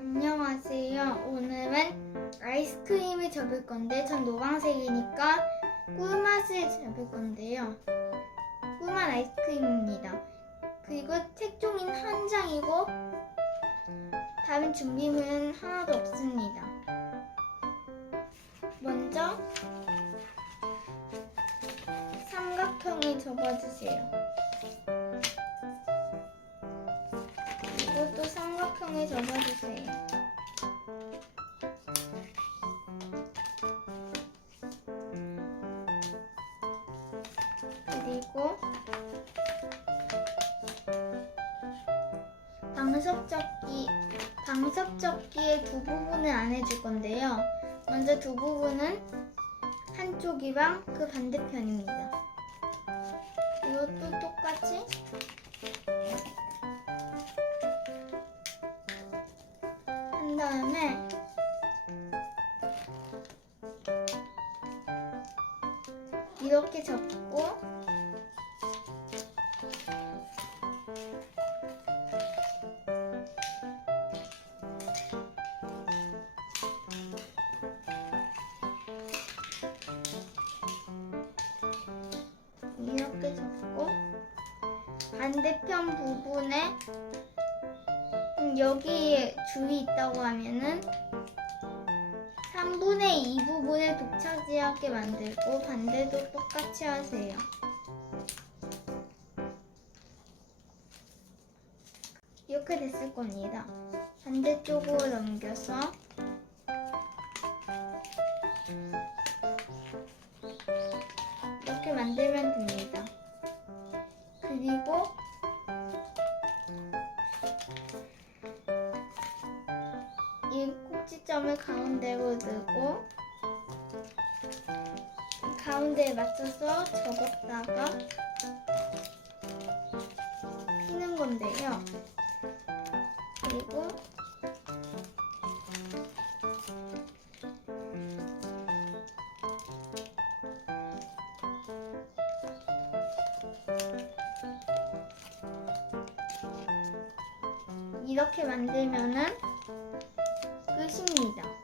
안녕하세요. 오늘은 아이스크림을 접을 건데 전 노란색이니까 꿀맛을 접을 건데요. 꿀맛 아이스크림입니다. 그리고 색종이는 한 장이고 다른 준비물은 하나도 없습니다. 먼저 삼각형을 접어주세요. 삼각형을 접어주세요. 그리고 방석접기 방석접기의 두 부분을 안 해줄 건데요. 먼저 두 부분은 한쪽이랑 그 반대편입니다. 이것도 똑같이 다음에 이렇게 접고 이렇게 접고 반대편 부분에 음, 여기에 줄이 있다고 하면은 3분의 2 부분에 독차지하게 만들고 반대도 똑같이 하세요. 이렇게 됐을 겁니다. 반대쪽으로 넘겨서 이렇게 만들면 됩니다. 그리고 꼭지점을 가운데로 넣고 가운데에 맞춰서 접었다가 피는 건데요. 그리고 이렇게 만들면은 것입니다.